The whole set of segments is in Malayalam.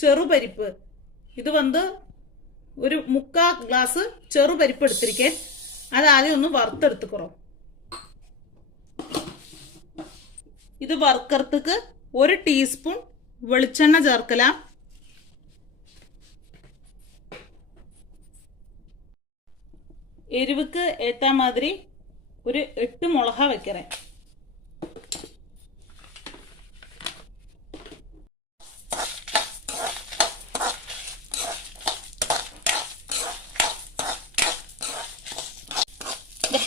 ചെറുപരിപ്പ്. ഇത് വന്ന് ഒരു 3/4 ഗ്ലാസ് ചെറുപരിപ്പ് എടുത്തിരിക്കേ. അത് ആദ്യം ഒന്ന് വറുത്തെടുത്തുக்கிறோம். ഇത് വറുക്കറത്തുക്ക് 1 ടീസ്പൂൺ വെളിച്ചെണ്ണ ചേർക്കലാം. എരിവുക്ക് ഏറ്റാ മാതിരി ഒരു 8 മുളക വെക്കറേ.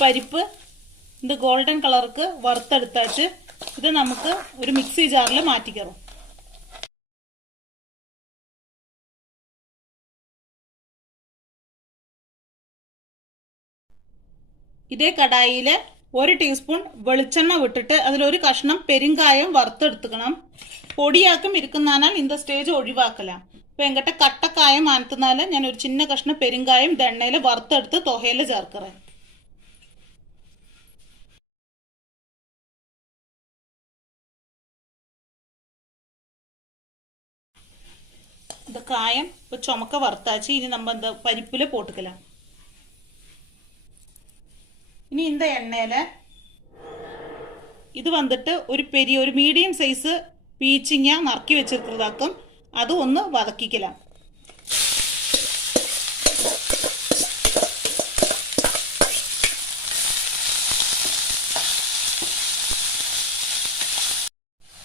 പരിപ്പ് ഇത് ഗോൾഡൻ കളർക്ക് വറുത്തെടുത്താച്ച് ഇത് നമുക്ക് ഒരു മിക്സി ജാറിൽ മാറ്റിക്കറോ. ഇതേ കടായിയിൽ 1 ടീസ്പൂൺ വെളിച്ചെണ്ണ വിട്ടിട്ട് അതിലൊരു കഷ്ണം പെരുങ്കായം വറുത്തെടുത്തുക്കണം. പൊടിയാക്കും ഇരിക്കുന്നാനാൽ இந்த സ്റ്റേജ് ഒഴിവാക്കലാം. ഇപ്പൊ എങ്കിട്ട് കട്ടക്കായം മാനത്തുന്നാല് ഞാൻ ഒരു ചിന്ന കഷ്ണം പെരുങ്കായം എണ്ണയിൽ വറുത്തെടുത്ത് തൊഹയിൽ ചേർക്കറേ. ഇത് കായം ഇപ്പൊ ചുമക്ക വറുത്താച്ച് ഇനി നമ്മ എന്താ പരിപ്പില് പോട്ടുക്കലാം. ഇനി இந்த എണ്ണയില് ഇത് വന്നിട്ട് ഒരു മീഡിയം സൈസ് പീച്ചിങ്ങ നറുക്കി വെച്ചിരിക്കുന്നതാക്കും. അത് ഒന്ന് വതക്കിക്കലാം.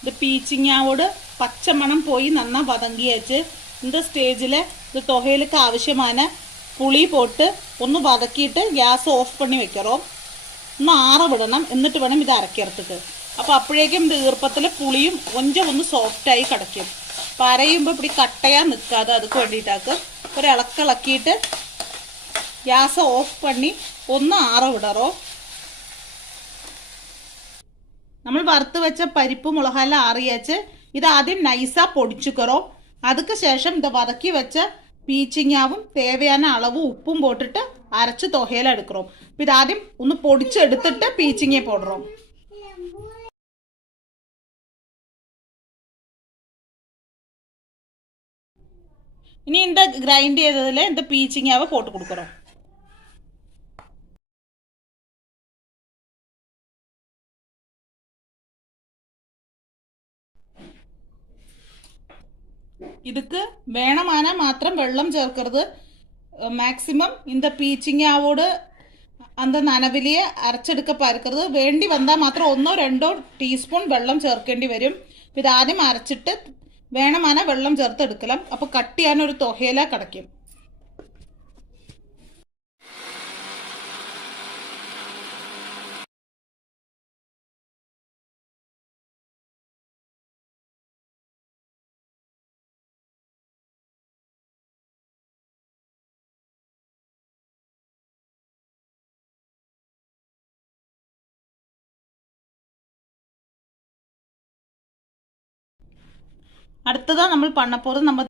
ഇത് പീച്ചിങ്ങാവോട് പച്ചമണം പോയി നന്നാ വതങ്ങിയേച്ച് இந்த സ്റ്റേജില് ഇത് തൊഹയിലേക്ക് ആവശ്യமான പുളി പോട്ട് ഒന്ന് വതക്കിയിട്ട് ഗ്യാസ് ഓഫ് പണി വെക്കറോ. ഒന്ന് ആറ വിടണം. എന്നിട്ട് വേണം ഇത് അരക്കിറത്തിട്ട്. അപ്പോൾ അപ്പോഴേക്കും ഇത് ഈർപ്പത്തിൽ പുളിയും ഒന്ന് സോഫ്റ്റായി കിടക്കും. അപ്പം അരയുമ്പോൾ ഇപ്പിടി കട്ടയാൻ നിൽക്കാതെ അതുക്ക് വേണ്ടിയിട്ടാക്ക് ഒരു ഇളക്കിളക്കിയിട്ട് ഗ്യാസ് ഓഫ് പണി ഒന്ന് ആറ വിടറോ. നമ്മൾ വറുത്ത് വെച്ച പരിപ്പ് മുളകെല്ലാം ആറിയച്ച് ഇത് ആദ്യം നൈസാ പൊടിച്ചുക്കറോ. അതുക്ക് ശേഷം ഇത് വതക്കി വെച്ച പീച്ചിങ്ങാവും തേവയാന അളവും ഉപ്പും പോട്ടിട്ട് അരച്ച് തൊഹയിലെടുക്കറോ. അപ്പം ഇതാദ്യം ഒന്ന് പൊടിച്ചെടുത്തിട്ട് പീച്ചിങ്ങ പോടറോ. ഇനി இந்த ഗ്രൈൻഡ് ചെയ്തതിൽ இந்த പീച്ചിങ്ങാവ് പോട്ട് കൊടുക്കറോ. இதுக்கு வேணமான மாத்திரம் வெள்ளம் சேர்க்கிறது. மேக்சிமம் இந்த பீச்சிங்காவோடு அந்த നനവിലിയെ അരച്ചെടുക്ക പാർക്കരുത്. വേണ്ടി വന്നാൽ മാത്രം 1-2 ടീസ്പൂൺ വെള്ളം ചേർക്കേണ്ടി വരും. ഇത് ആദ്യം അരച്ചിട്ട് വേണമാന വെള്ളം ചേർത്ത് എടുക്കണം. അപ്പോൾ കട്ടിയാനൊരു തൊഹയില കിടക്കും. അടുത്തതാ നമ്മൾ പണ്ണപ്പോറ്. നമ്മൾ